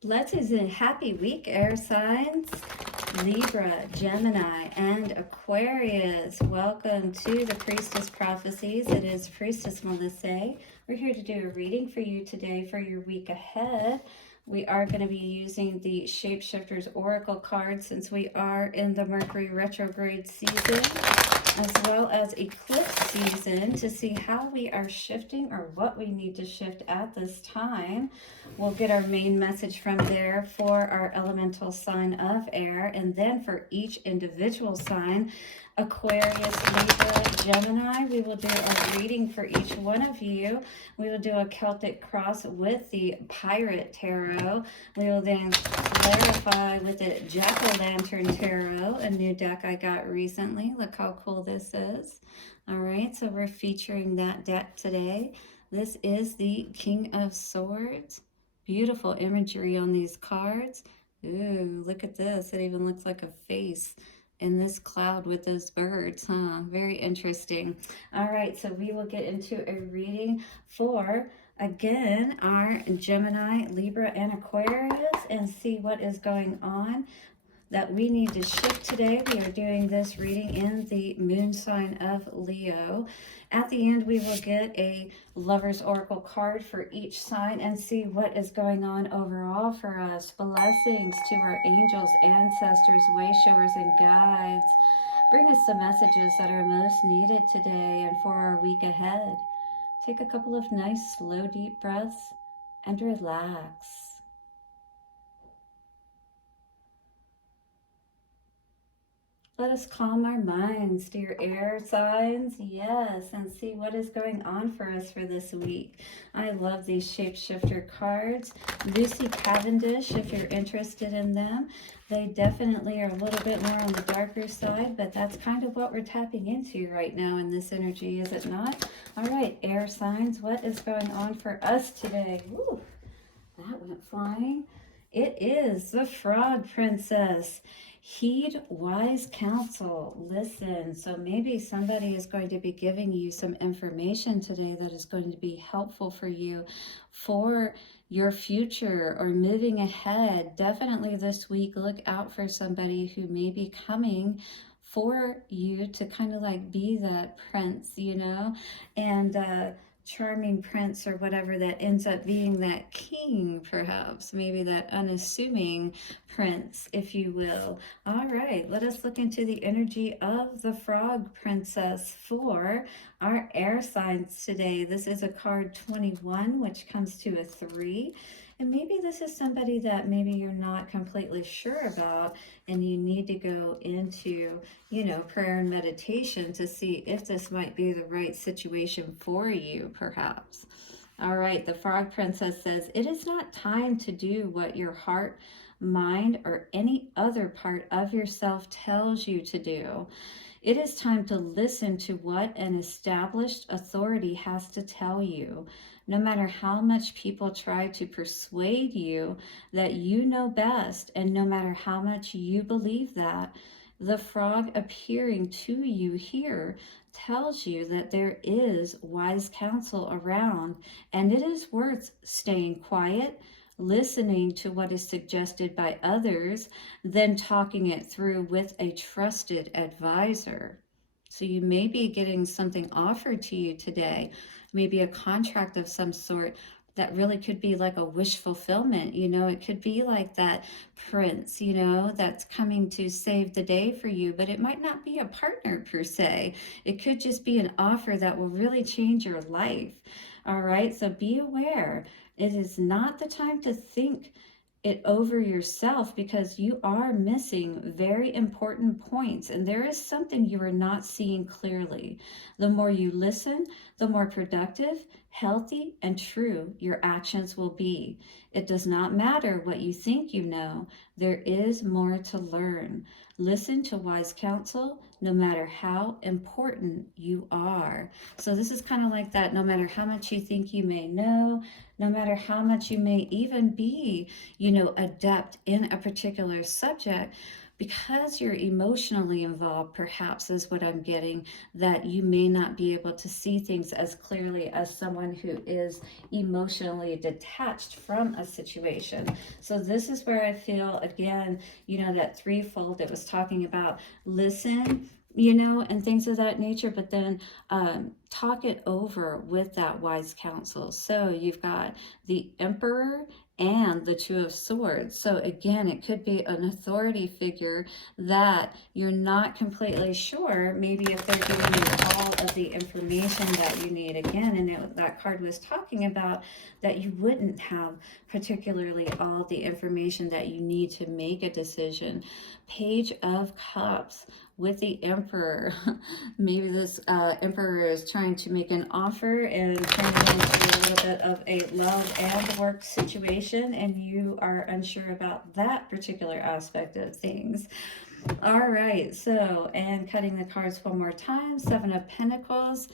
Blessings and happy week, air signs, Libra, Gemini, and Aquarius. Welcome to the Priestess Prophecies. It is Priestess Melissae. We're here to do a reading for you today for your week ahead. We are going to be using the ShapeShifters Oracle card since we are in the Mercury retrograde season, as well as eclipse season, to see how we are shifting or what we need to shift at this time. We'll get our main message from there for our elemental sign of air, and then for each individual sign, Aquarius, Libra, Gemini, we will do a reading for each one of you. We will do a Celtic cross with the Pirate Tarot. We will then clarify with the Jack-o'-lantern Tarot, a new deck I got recently. Look how cool this is. All right, so we're featuring that deck today. This is the King of Swords. Beautiful imagery on these cards. Ooh, look at this. It even looks like a face in this cloud with those birds, huh? Very interesting. All right, so we will get into a reading for, again, our Gemini, Libra, and Aquarius, and see what is going on that we need to shift today. We are doing this reading in the moon sign of Leo. At the end, we will get a Lover's Oracle card for each sign and see what is going on overall for us. Blessings to our angels, ancestors, way showers, and guides. Bring us the messages that are most needed today and for our week ahead. Take a couple of nice, slow, deep breaths and relax. Let us calm our minds, dear air signs, yes, and see what is going on for us for this week. I love these shapeshifter cards. Lucy Cavendish, if you're interested in them. They definitely are a little bit more on the darker side, but that's kind of what we're tapping into right now in this energy, is it not? All right, air signs, what is going on for us today? Woo, that went flying. It is the Frog Princess. Heed wise counsel. Listen. So maybe somebody is going to be giving you some information today that is going to be helpful for you for your future or moving ahead. Definitely this week, look out for somebody who may be coming for you to kind of like be that prince, you know, and charming prince or whatever that ends up being that king, perhaps, maybe that unassuming prince, if you will. All right, let us look into the energy of the Frog Princess for our air signs today. This is a card 21, which comes to a 3. And maybe this is somebody that maybe you're not completely sure about, and you need to go into, you know, prayer and meditation to see if this might be the right situation for you, perhaps. All right, the Frog Princess says, it is not time to do what your heart, mind, or any other part of yourself tells you to do. It is time to listen to what an established authority has to tell you. No matter how much people try to persuade you that you know best, and no matter how much you believe that, the frog appearing to you here tells you that there is wise counsel around, and it is worth staying quiet, listening to what is suggested by others, then talking it through with a trusted advisor. So you may be getting something offered to you today, maybe a contract of some sort that really could be like a wish fulfillment. You know, it could be like that prince, you know, that's coming to save the day for you, but it might not be a partner per se. It could just be an offer that will really change your life. All right, so be aware. It is not the time to think it over yourself, because you are missing very important points, and there is something you are not seeing clearly. The more you listen, the more productive, healthy, and true your actions will be. It does not matter what you think you know. There is more to learn. Listen to wise counsel, no matter how important you are. So this is kind of like that, no matter how much you think you may know, no matter how much you may even be, you know, adept in a particular subject, because you're emotionally involved, perhaps is what I'm getting, that you may not be able to see things as clearly as someone who is emotionally detached from a situation. So this is where I feel, again, you know, that threefold that was talking about, listen, you know, and things of that nature, but then talk it over with that wise counsel. So you've got the Emperor and the Two of Swords. So again, it could be an authority figure that you're not completely sure, maybe if they're giving you all of the information that you need. Again, and that card was talking about that you wouldn't have particularly all the information that you need to make a decision. Page of Cups with the Emperor. Maybe this Emperor is trying to make an offer and turn it into a little bit of a love and work situation, and you are unsure about that particular aspect of things. All right, so, and cutting the cards one more time, Seven of Pentacles.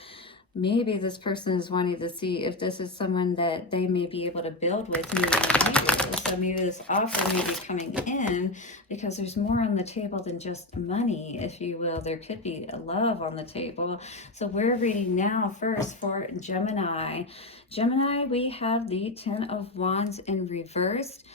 Maybe this person is wanting to see if this is someone that they may be able to build with, me and you. So maybe this offer may be coming in because there's more on the table than just money, if you will. There could be a love on the table. So we're reading now first for Gemini. Gemini, we have the Ten of Wands in reversed.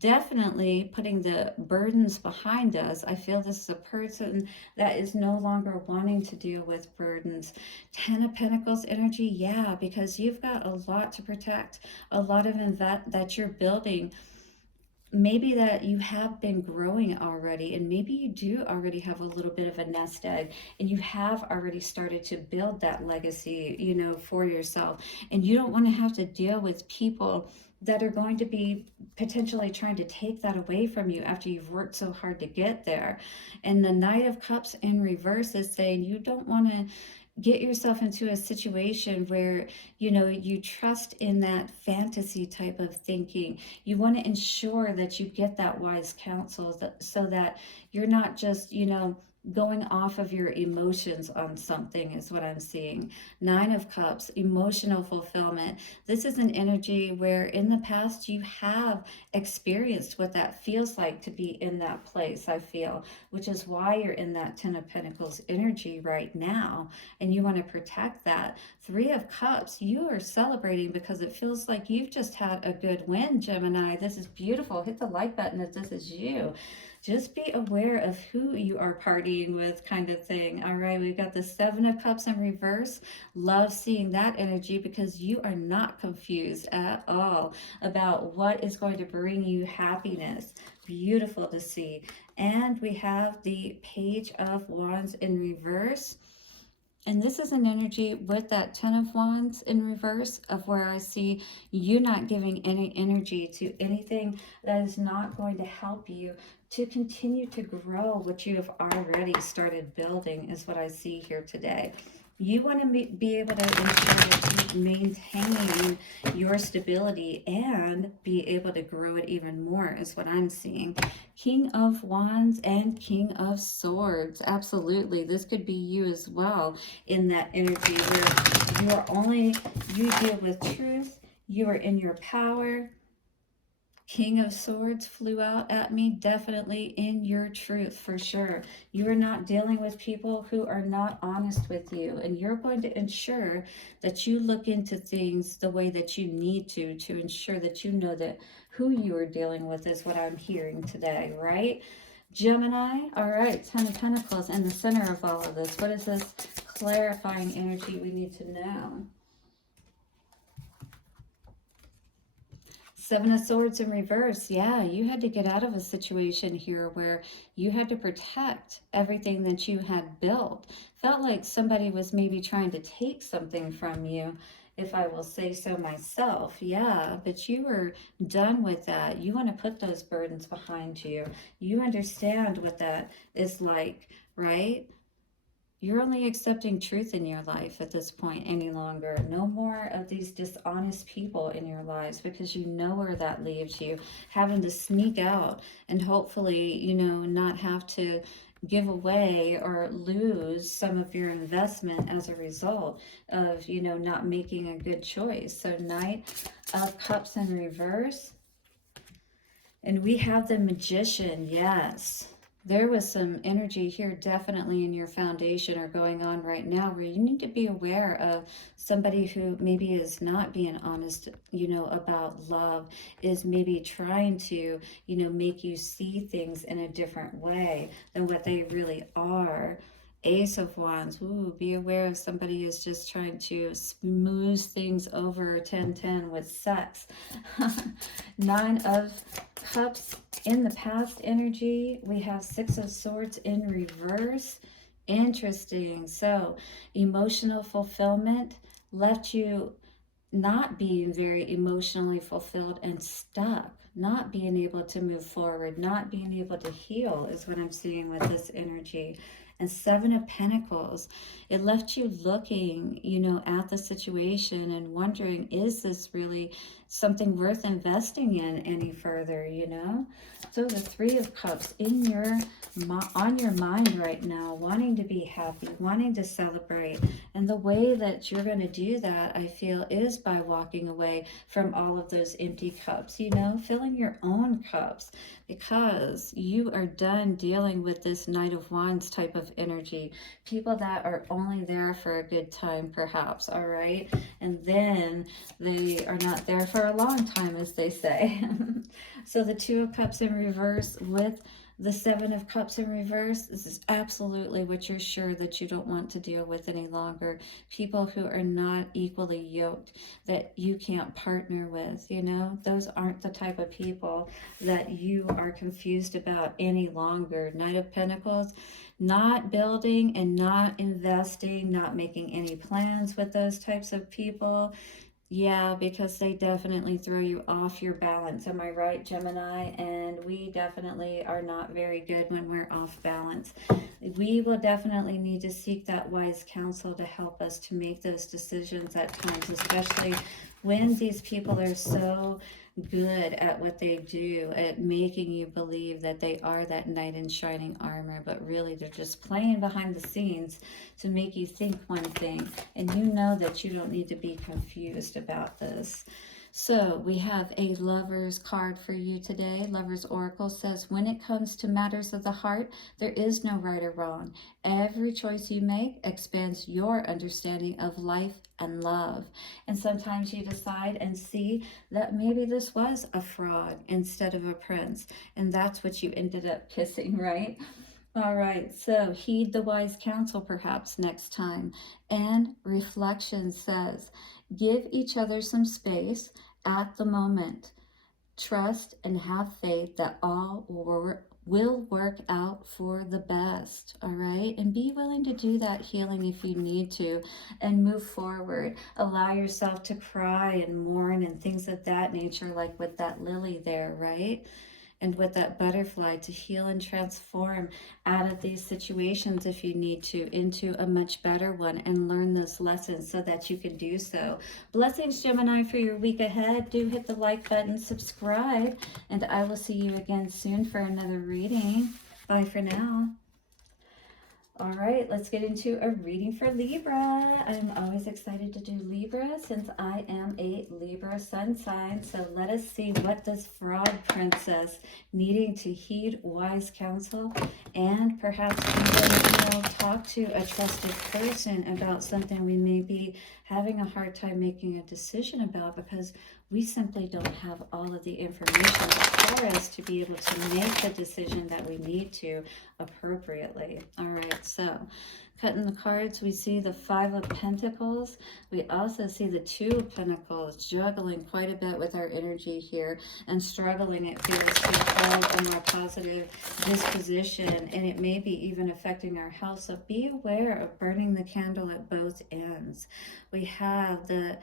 Definitely putting the burdens behind us. I feel this is a person that is no longer wanting to deal with burdens. Ten of Pentacles energy, yeah, because you've got a lot to protect, a lot of that you're building. Maybe that you have been growing already, and maybe you do already have a little bit of a nest egg, and you have already started to build that legacy, you know, for yourself. And you don't want to have to deal with people that are going to be potentially trying to take that away from you after you've worked so hard to get there. And the Knight of Cups in reverse is saying you don't want to get yourself into a situation where, you know, you trust in that fantasy type of thinking. You want to ensure that you get that wise counsel so that you're not just, you know, going off of your emotions on something is what I'm seeing. Nine of Cups, emotional fulfillment. This is an energy where in the past you have experienced what that feels like to be in that place, I feel, which is why you're in that Ten of Pentacles energy right now, and you want to protect that. Three of Cups, you are celebrating because it feels like you've just had a good win, Gemini. This is beautiful. Hit the like button if this is you. Just be aware of who you are partying with, kind of thing. All right, we've got the Seven of Cups in reverse. Love seeing that energy because you are not confused at all about what is going to bring you happiness. Beautiful to see. And we have the Page of Wands in reverse. And this is an energy with that Ten of Wands in reverse of where I see you not giving any energy to anything that is not going to help you to continue to grow what you have already started building is what I see here today. You want to be able to ensure that you maintain your stability and be able to grow it even more is what I'm seeing. King of Wands and King of Swords. Absolutely. This could be you as well in that energy where you deal with truth. You are in your power. King of Swords flew out at me, definitely in your truth, for sure. You are not dealing with people who are not honest with you, and you're going to ensure that you look into things the way that you need to ensure that you know that who you are dealing with is what I'm hearing today, right? Gemini, all right, Ten of Pentacles in the center of all of this. What is this clarifying energy we need to know? Seven of Swords in reverse. Yeah, you had to get out of a situation here where you had to protect everything that you had built. Felt like somebody was maybe trying to take something from you, if I will say so myself. Yeah, but you were done with that. You want to put those burdens behind you. You understand what that is like, right? You're only accepting truth in your life at this point any longer. No more of these dishonest people in your lives because you know where that leaves you. Having to sneak out and hopefully, you know, not have to give away or lose some of your investment as a result of, you know, not making a good choice. So Knight of Cups in reverse. And we have the Magician, yes. there was some energy here definitely in your foundation or going on right now where you need to be aware of somebody who maybe is not being honest, you know, about love, is maybe trying to, you know, make you see things in a different way than what they really are. Ace of Wands. Ooh, be aware if somebody is just trying to smooth things over 10-10 with sex. Nine of Cups in the past energy. We have Six of Swords in reverse. Interesting. So emotional fulfillment left you not being very emotionally fulfilled and stuck, not being able to move forward, not being able to heal is what I'm seeing with this energy. And Seven of Pentacles, it left you looking, you know, at the situation and wondering, is this really something worth investing in any further, you know? So the Three of Cups in your on your mind right now, wanting to be happy, wanting to celebrate. And the way that you're going to do that, I feel, is by walking away from all of those empty cups, you know, filling your own cups, because you are done dealing with this Knight of Wands type of energy. People that are only there for a good time, perhaps, all right? And then they are not there for a long time, as they say. So the Two of Cups in reverse with the Seven of Cups in reverse, this is absolutely what you're sure that you don't want to deal with any longer. People who are not equally yoked, that you can't partner with, you know? Those aren't the type of people that you are confused about any longer. Knight of Pentacles, not building and not investing, not making any plans with those types of people. Yeah, because they definitely throw you off your balance. Am I right, Gemini? And we definitely are not very good when we're off balance. We will definitely need to seek that wise counsel to help us to make those decisions at times, especially when these people are so good at what they do, at making you believe that they are that knight in shining armor, but really they're just playing behind the scenes to make you think one thing, and you know that you don't need to be confused about this. So we have a Lover's card for you today. Lover's Oracle says, when it comes to matters of the heart, there is no right or wrong. Every choice you make expands your understanding of life and love. And sometimes you decide and see that maybe this was a frog instead of a prince, and that's what you ended up kissing, right? All right, so heed the wise counsel perhaps next time. And reflection says, give each other some space at the moment. Trust and have faith that all will work out for the best, all right? And be willing to do that healing if you need to and move forward. Allow yourself to cry and mourn and things of that nature, like with that lily there, right? And with that butterfly, to heal and transform out of these situations if you need to into a much better one, and learn those lessons so that you can do so. Blessings, Gemini, for your week ahead. Do hit the like button, subscribe, and I will see you again soon for another reading. Bye for now. All right, let's get into a reading for Libra. I'm always excited to do Libra since I am a Libra sun sign. So let us see what this frog princess, needing to heed wise counsel and perhaps even, talk to a trusted person about something we may be having a hard time making a decision about, because we simply don't have all of the information for us to be able to make the decision that we need to appropriately. All right, so cutting the cards, we see the Five of Pentacles. We also see the Two of Pentacles, juggling quite a bit with our energy here and struggling, it feels, to hold a more positive disposition, and it may be even affecting our health. So be aware of burning the candle at both ends. We have the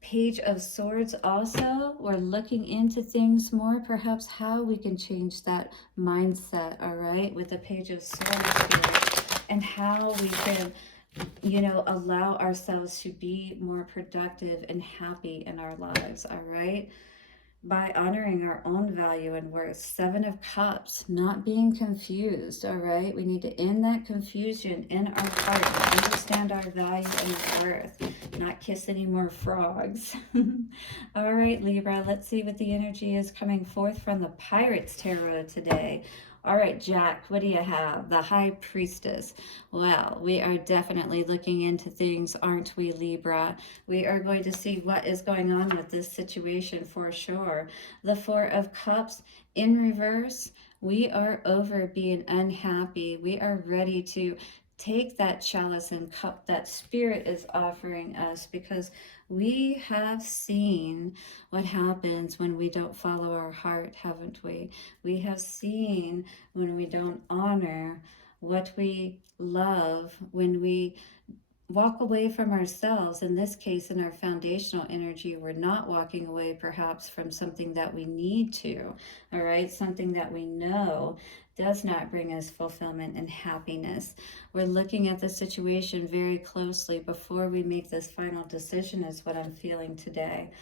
Page of Swords also. We're looking into things more, perhaps how we can change that mindset, all right, with the Page of Swords here, and how we can, allow ourselves to be more productive and happy in our lives, all right, by honoring our own value and worth. Seven of Cups, not being confused, all right? We need to end that confusion in our heart and understand our value and worth, not kiss any more frogs. All right, Libra, let's see what the energy is coming forth from the Pirates Tarot today. All right, Jack, what do you have? The High Priestess. Well, we are definitely looking into things, aren't we, Libra? We are going to see what is going on with this situation for sure. The Four of Cups in reverse. We are over being unhappy. We are ready to take that chalice and cup that Spirit is offering us, because we have seen what happens when we don't follow our heart, haven't we? We have seen when we don't honor what we love, when we walk away from ourselves. In this case, in our foundational energy, we're not walking away perhaps from something that we need to, all right? Something that we know does not bring us fulfillment and happiness. We're looking at the situation very closely before we make this final decision, is what I'm feeling today.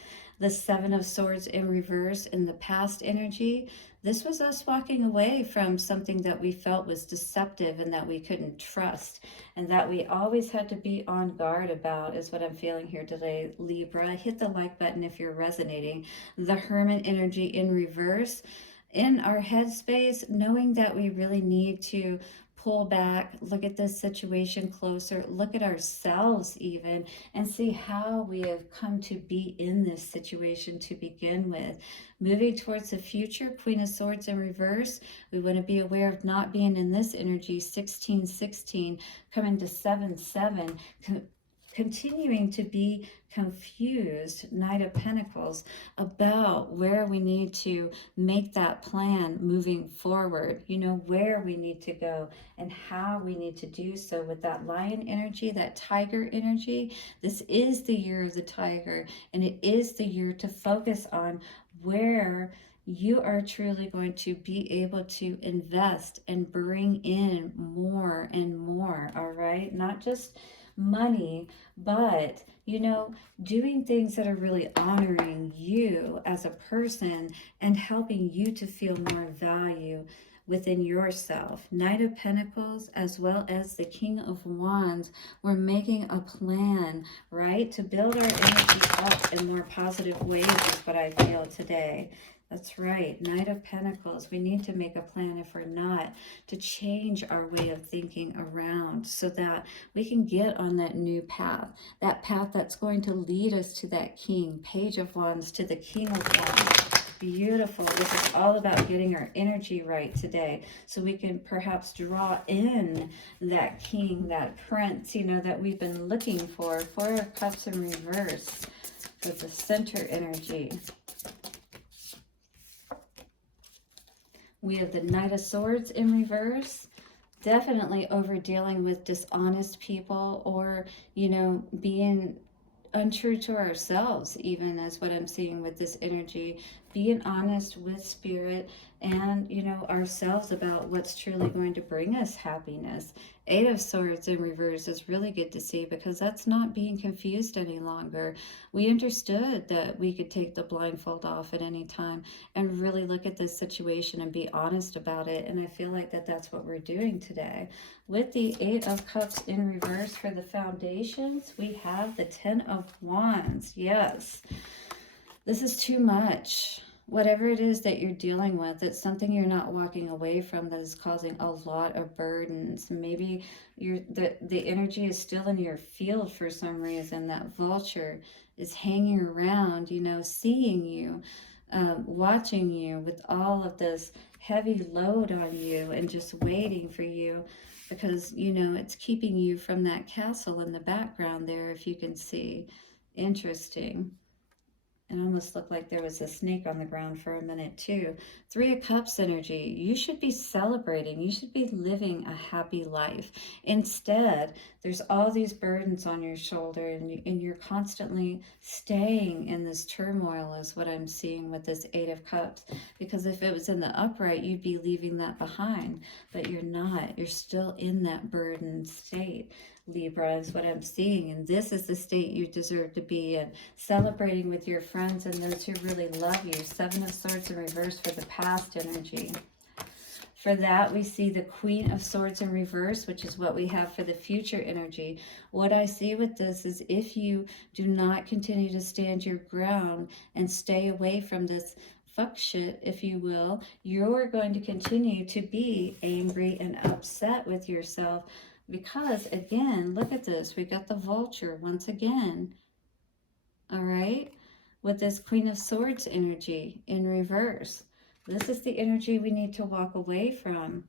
The Seven of Swords in reverse in the past energy, this was us walking away from something that we felt was deceptive and that we couldn't trust, and that we always had to be on guard about, is what I'm feeling here today, Libra. Hit the like button if you're resonating. The Hermit energy in reverse, in our headspace, knowing that we really need to pull back, look at this situation closer, look at ourselves even, and see how we have come to be in this situation to begin with. Moving towards the future, Queen of Swords in reverse, we want to be aware of not being in this energy, 16-16, coming to 7-7, continuing to be confused, Knight of Pentacles, about where we need to make that plan moving forward, you know, where we need to go and how we need to do so with that Lion energy, that Tiger energy. This is the year of the Tiger, and it is the year to focus on where you are truly going to be able to invest and bring in more and more, all right? Not just money, but, you know, doing things that are really honoring you as a person and helping you to feel more value within yourself. Knight of Pentacles as well as the King of Wands. We're making a plan, right, to build our energy up in more positive ways, is what I feel today. That's right, Knight of Pentacles. We need to make a plan, if we're not, to change our way of thinking around so that we can get on that new path, that path that's going to lead us to that King, Page of Wands, to the King of Wands. Beautiful. This is all about getting our energy right today, so we can perhaps draw in that King, that Prince, you know, that we've been looking for. Four of Cups in reverse with the center energy. We have the Knight of Swords in reverse. Definitely over dealing with dishonest people, or, you know, being untrue to ourselves, even, as what I'm seeing with this energy. Being honest with Spirit and, you know, ourselves about what's truly going to bring us happiness. Eight of Swords in reverse is really good to see, because that's not being confused any longer. We understood that we could take the blindfold off at any time and really look at this situation and be honest about it. And I feel like that's what we're doing today. With the Eight of Cups in reverse for the foundations, we have the Ten of Wands. Yes, this is too much. Whatever it is that you're dealing with, it's something you're not walking away from that is causing a lot of burdens. Maybe the energy is still in your field for some reason. That vulture is hanging around, you know, seeing you, watching you with all of this heavy load on you and just waiting for you, because, you know, it's keeping you from that castle in the background there, if you can see. Interesting. It almost looked like there was a snake on the ground for a minute too. Three of Cups energy. You should be celebrating. You should be living a happy life. Instead, there's all these burdens on your shoulder, and you're constantly staying in this turmoil, is what I'm seeing with this Eight of Cups. Because if it was in the upright, you'd be leaving that behind. But you're not. You're still in that burdened state. Libra is what I'm seeing, and this is the state you deserve to be in. Celebrating with your friends and those who really love you. Seven of Swords in reverse for the past energy. For that, we see the Queen of Swords in reverse, which is what we have for the future energy. What I see with this is, if you do not continue to stand your ground and stay away from this fuck shit, if you will, you're going to continue to be angry and upset with yourself because, again, look at this. We got the vulture once again, all right, with this Queen of Swords energy in reverse. This is the energy we need to walk away from.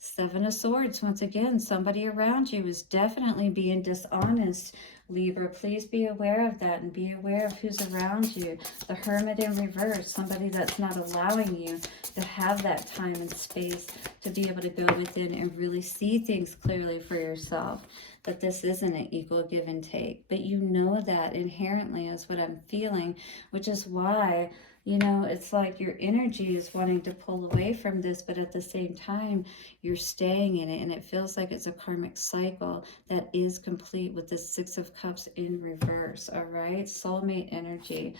Seven of Swords, once again, somebody around you is definitely being dishonest, Libra. Please be aware of that and be aware of who's around you. The Hermit in reverse, somebody that's not allowing you to have that time and space to be able to go within and really see things clearly for yourself. That this isn't an equal give and take. But you know that inherently is what I'm feeling, which is why, you know, it's like your energy is wanting to pull away from this, but at the same time, you're staying in it. And it feels like it's a karmic cycle that is complete with the Six of Cups in reverse, all right? Soulmate energy.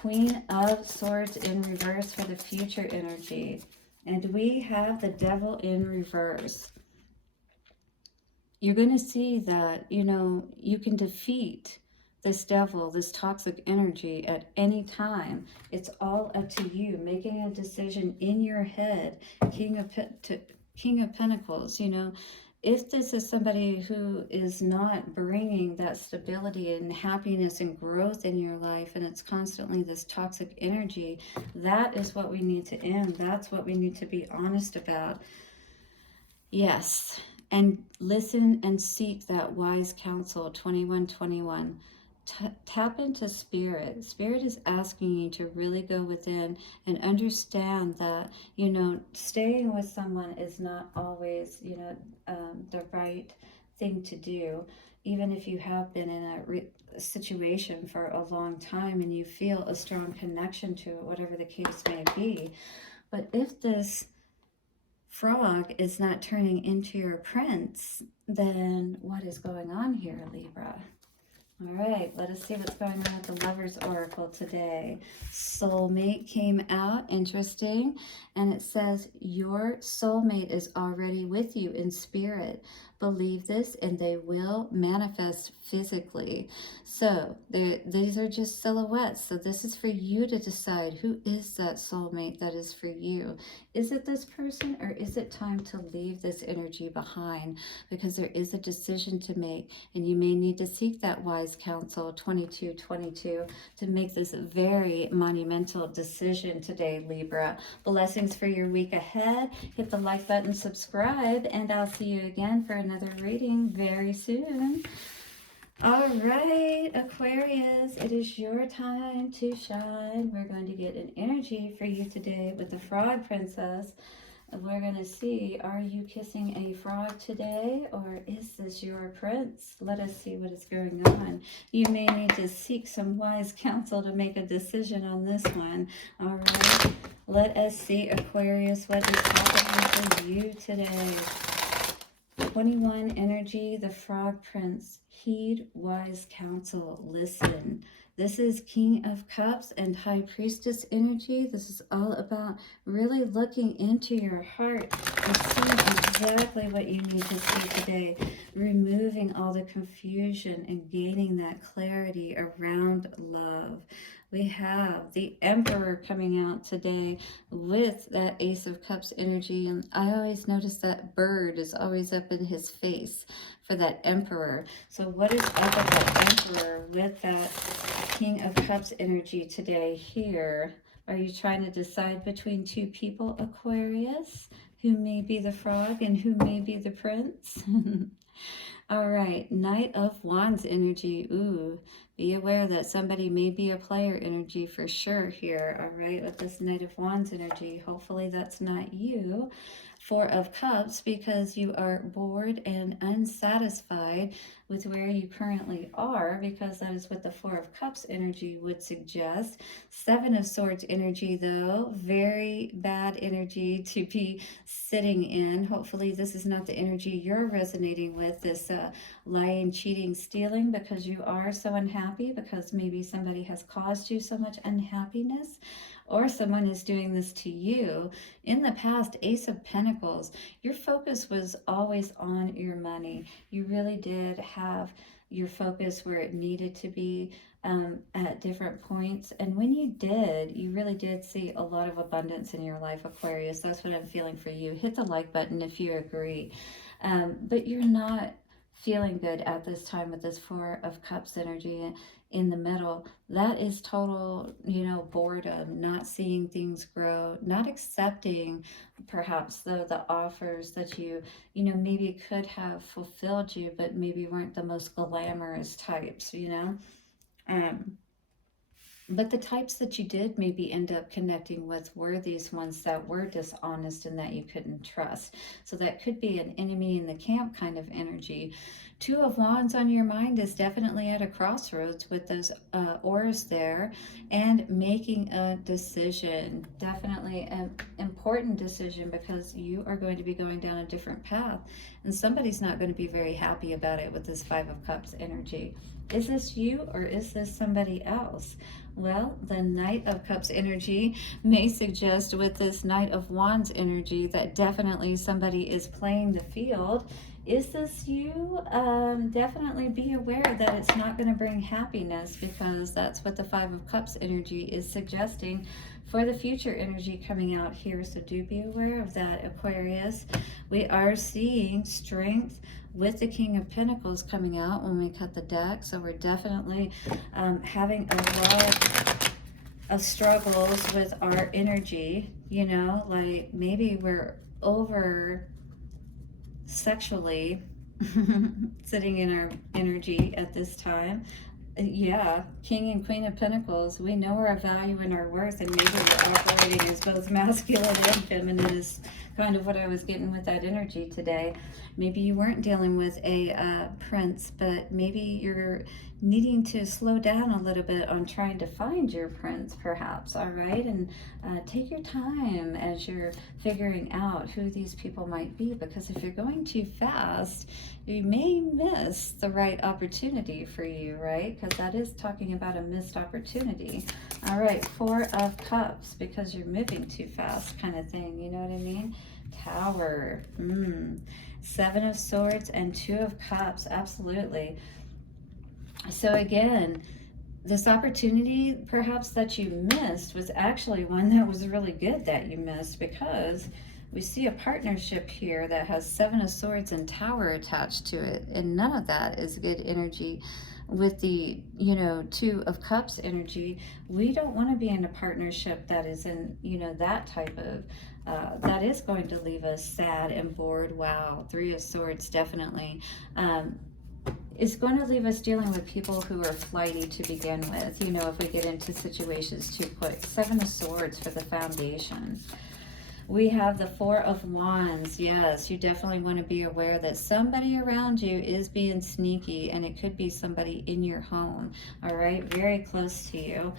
Queen of Swords in reverse for the future energy. And we have the Devil in reverse. You're going to see that, you know, you can defeat this devil, this toxic energy at any time. It's all up to you, making a decision in your head. King of Pentacles, you know, if this is somebody who is not bringing that stability and happiness and growth in your life, and it's constantly this toxic energy, that is what we need to end. That's what we need to be honest about. Yes. And listen and seek that wise counsel, 2121. Tap into spirit. Spirit is asking you to really go within and understand that, you know, staying with someone is not always, you know, the right thing to do. Even if you have been in a situation for a long time and you feel a strong connection to it, whatever the case may be. But if this frog is not turning into your prince, then what is going on here, Libra? All right, let us see what's going on with the Lover's Oracle today. Soulmate came out, interesting, and it says your soulmate is already with you in spirit. Believe this and they will manifest physically. So these are just silhouettes. So this is for you to decide who is that soulmate that is for you. Is it this person, or is it time to leave this energy behind? Because there is a decision to make, and you may need to seek that wise counsel, 2222, to make this very monumental decision today, Libra. Blessings for your week ahead. Hit the like button, subscribe, and I'll see you again for another reading very soon. All right, Aquarius, it is your time to shine. We're going to get an energy for you today with the Frog Princess. We're going to see, are you kissing a frog today, or is this your prince? Let us see what is going on. You may need to seek some wise counsel to make a decision on this one. All right, let us see, Aquarius, what is happening for you today. 21 energy, the Frog Prince. Heed wise counsel. Listen. This is King of Cups and High Priestess energy. This is all about really looking into your heart and seeing exactly what you need to see today. Removing all the confusion and gaining that clarity around love. We have the Emperor coming out today with that Ace of Cups energy. And I always notice that bird is always up in his face for that Emperor. So what is up with that Emperor with that King of Cups energy today here? Are you trying to decide between two people, Aquarius? Who may be the frog and who may be the prince? All right, Knight of Wands energy. Ooh, be aware that somebody may be a player energy for sure here. All right, with this Knight of Wands energy. Hopefully that's not you. Four of Cups, because you are bored and unsatisfied with where you currently are, because that is what the Four of Cups energy would suggest. Seven of Swords energy, though, very bad energy to be sitting in. Hopefully this is not the energy you're resonating with, this lying, cheating, stealing, because you are so unhappy, because maybe somebody has caused you so much unhappiness, or someone is doing this to you. In the past, Ace of Pentacles, your focus was always on your money. You really did have your focus where it needed to be, at different points. And when you did, you really did see a lot of abundance in your life, Aquarius. That's what I'm feeling for you. Hit the like button if you agree. But you're not feeling good at this time with this Four of Cups energy in the middle. That is total, boredom, not seeing things grow, not accepting perhaps the offers that you maybe could have fulfilled you, but maybe weren't the most glamorous types, but the types that you did maybe end up connecting with were these ones that were dishonest and that you couldn't trust. So that could be an enemy in the camp kind of energy. Two of Wands on your mind is definitely at a crossroads with those auras there, and making a decision. Definitely an important decision, because you are going to be going down a different path, and somebody's not going to be very happy about it with this Five of Cups energy. Is this you or is this somebody else? Well, the Knight of Cups energy may suggest with this Knight of Wands energy that definitely somebody is playing the field. Is this you? Definitely be aware that it's not going to bring happiness, because that's what the Five of Cups energy is suggesting for the future energy coming out here. So do be aware of that, Aquarius. We are seeing strength with the King of Pentacles coming out when we cut the deck. So we're definitely having a lot of struggles with our energy, like maybe we're over sexually sitting in our energy at this time. Yeah, King and Queen of Pentacles, we know our value and our worth, and maybe we're operating as both masculine and feminine is kind of what I was getting with that energy today. Maybe you weren't dealing with a prince, but maybe you're needing to slow down a little bit on trying to find your prince, perhaps, all right? And take your time as you're figuring out who these people might be, because if you're going too fast, you may miss the right opportunity for you, right? Because that is talking about a missed opportunity. All right, Four of Cups, because you're moving too fast kind of thing, you know what I mean? Tower, Seven of Swords and Two of Cups, absolutely. So again, this opportunity perhaps that you missed was actually one that was really good that you missed, because we see a partnership here that has Seven of Swords and Tower attached to it, and none of that is good energy. With the Two of Cups energy, we don't want to be in a partnership that is in that type of that is going to leave us sad and bored. Wow, Three of Swords definitely is going to leave us dealing with people who are flighty to begin with, if we get into situations too quick. Seven of Swords for the foundation. We have the Four of Wands. Yes, you definitely want to be aware that somebody around you is being sneaky, and it could be somebody in your home, all right, very close to you.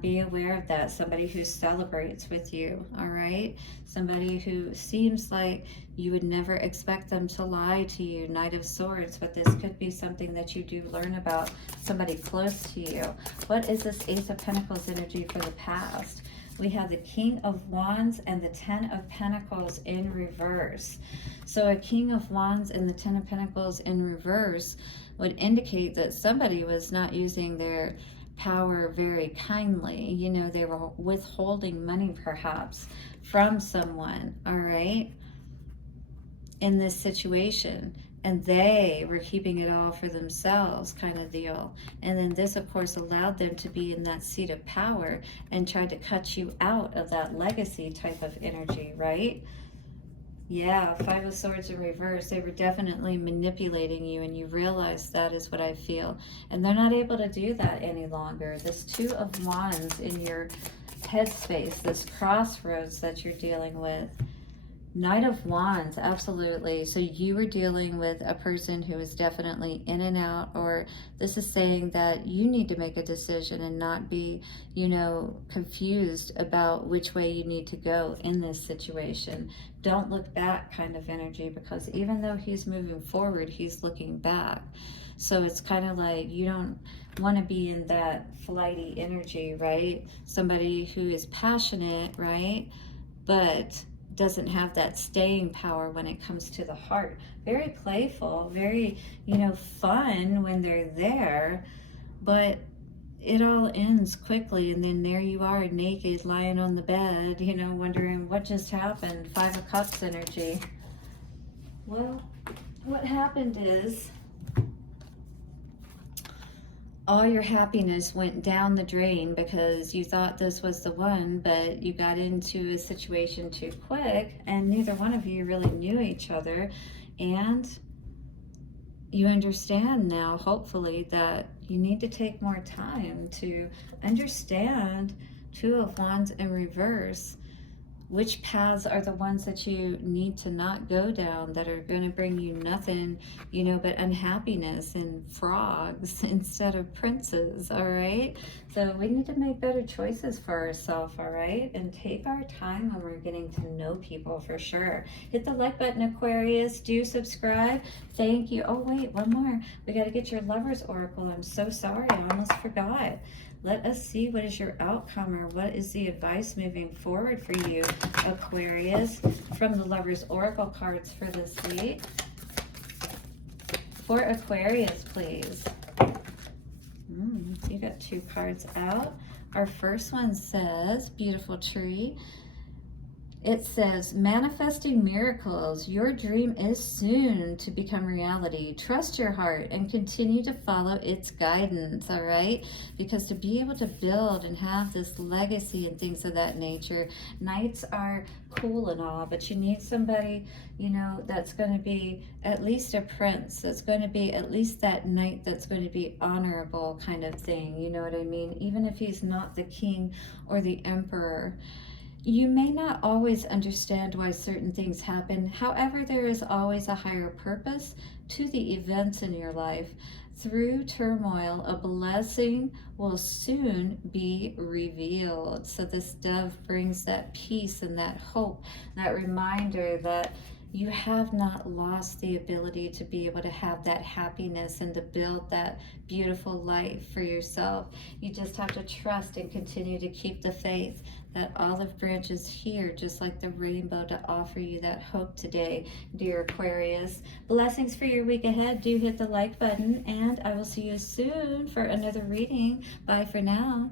Be aware of that. Somebody who celebrates with you, all right? Somebody who seems like you would never expect them to lie to you. Knight of Swords, but this could be something that you do learn about somebody close to you. What is this Ace of Pentacles energy for the past? We have the King of Wands and the Ten of Pentacles in reverse. So a King of Wands and the Ten of Pentacles in reverse would indicate that somebody was not using their power very kindly. They were withholding money perhaps from someone, all right, in this situation. And they were keeping it all for themselves kind of deal. And then this, of course, allowed them to be in that seat of power and tried to cut you out of that legacy type of energy, right? Yeah, Five of Swords in reverse. They were definitely manipulating you, and you realize that is what I feel. And they're not able to do that any longer. This Two of Wands in your headspace, this crossroads that you're dealing with. Knight of Wands, absolutely. So you were dealing with a person who is definitely in and out, or this is saying that you need to make a decision and not be, confused about which way you need to go in this situation. Don't look back kind of energy, because even though he's moving forward, he's looking back. So it's kind of like you don't want to be in that flighty energy, right? Somebody who is passionate, right? But doesn't have that staying power when it comes to the heart. Very playful, very, fun when they're there, but it all ends quickly, and then there you are naked lying on the bed, you know, wondering what just happened. 5 of Cups energy. Well, what happened is all your happiness went down the drain because you thought this was the one, but you got into a situation too quick, and neither one of you really knew each other. And you understand now, hopefully, that you need to take more time to understand 2 of Wands in reverse. Which paths are the ones that you need to not go down, that are going to bring you nothing, you know, but unhappiness and frogs instead of princes, all right? So we need to make better choices for ourselves, all right? And take our time when we're getting to know people, for sure. Hit the like button, Aquarius. Do subscribe. Thank you. Oh, wait, one more. We got to get your Lover's Oracle. I'm so sorry. I almost forgot. Let us see what is your outcome, or what is the advice moving forward for you, Aquarius, from the Lover's Oracle cards for this week. For Aquarius, please. You got 2 cards out. Our first one says, beautiful tree. It says, manifesting miracles. Your dream is soon to become reality. Trust your heart and continue to follow its guidance, all right? Because to be able to build and have this legacy and things of that nature, knights are cool and all, but you need somebody, you know, that's going to be at least a prince. That's going to be at least that knight that's going to be honorable kind of thing. You know what I mean? Even if he's not the king or the emperor. You may not always understand why certain things happen. However, there is always a higher purpose to the events in your life. Through turmoil, a blessing will soon be revealed. So this dove brings that peace and that hope, that reminder that you have not lost the ability to be able to have that happiness and to build that beautiful life for yourself. You just have to trust and continue to keep the faith. That olive branch is here, just like the rainbow, to offer you that hope today, dear Aquarius. Blessings for your week ahead. Do hit the like button, and I will see you soon for another reading. Bye for now.